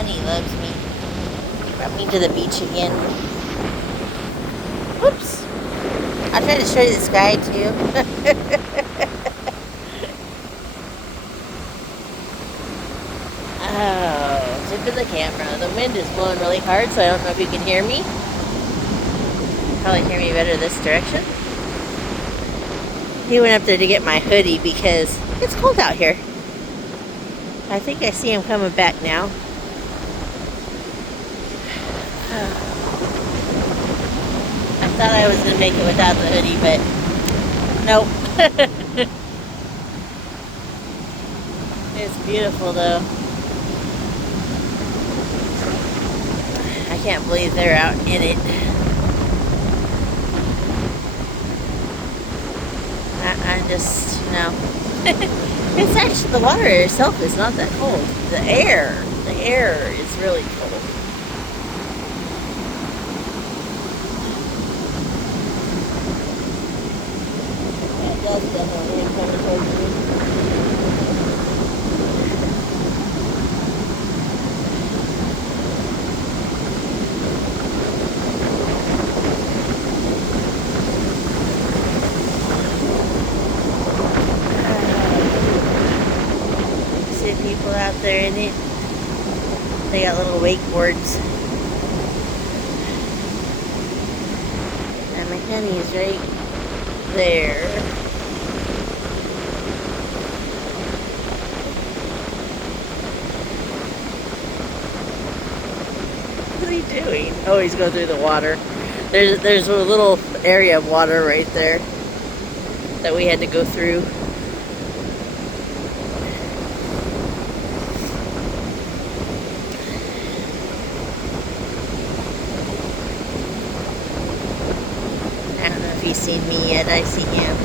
honey loves me. Brought me to the beach again. Whoops. I'll try to show you the sky too. Oh, tip of the camera. The wind is blowing really hard, so I don't know if you can hear me. Probably hear me better this direction. He went up there to get my hoodie because it's cold out here. I think I see him coming back now. I thought I was going to make it without the hoodie, but nope. It's beautiful though. I can't believe they're out in it. I just, you know. It's actually, the water itself is not that cold. The air is really cold. It does definitely come towards me. See people out there in it. They got little wakeboards. And my honey is right there. What are you doing? Oh, he's going through the water. There's a little area of water right there that we had to go through. I don't know if he's seen me yet. I see him.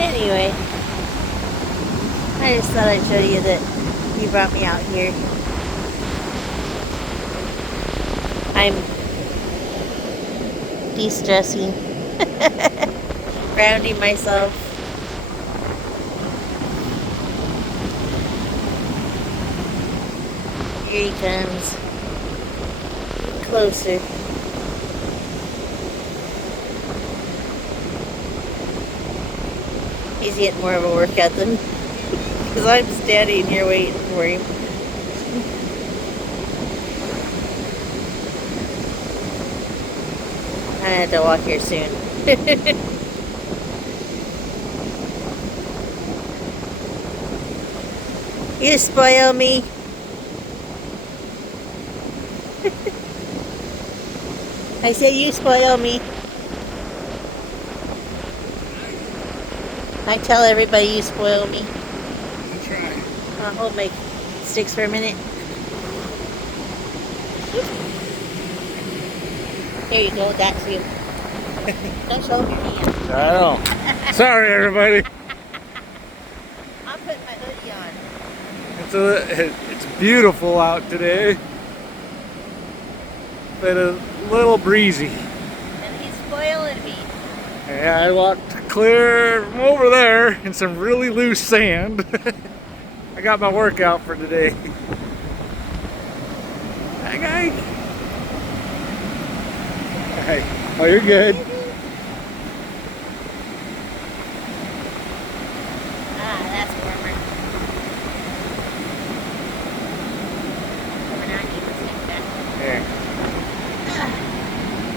Anyway, I just thought I'd show you that he brought me out here. I'm de-stressing, grounding myself. Here he comes. Closer. He's getting more of a workout than me because I'm standing here waiting for him. I have to walk here soon. You spoil me. I say you spoil me. I tell everybody you spoil me. I'm trying. I'll hold my sticks for a minute. Here you go, that's you. Don't show me your hand. I know. Sorry, everybody. I'm putting my hoodie on. It's beautiful out today, but a little breezy. And he's spoiling me. Yeah, I walked clear from over there in some really loose sand. I got my workout for today. Hi, guy. Hi. Oh, you're good. Ah, that's warmer. Coming on you, let's get that. Yeah.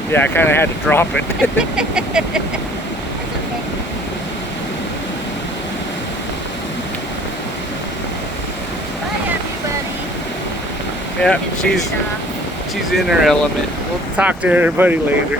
Yeah, I kind of had to drop it. That's okay. Bye, everybody. Yeah, Can she's turn it off. in her element. We'll talk to everybody later.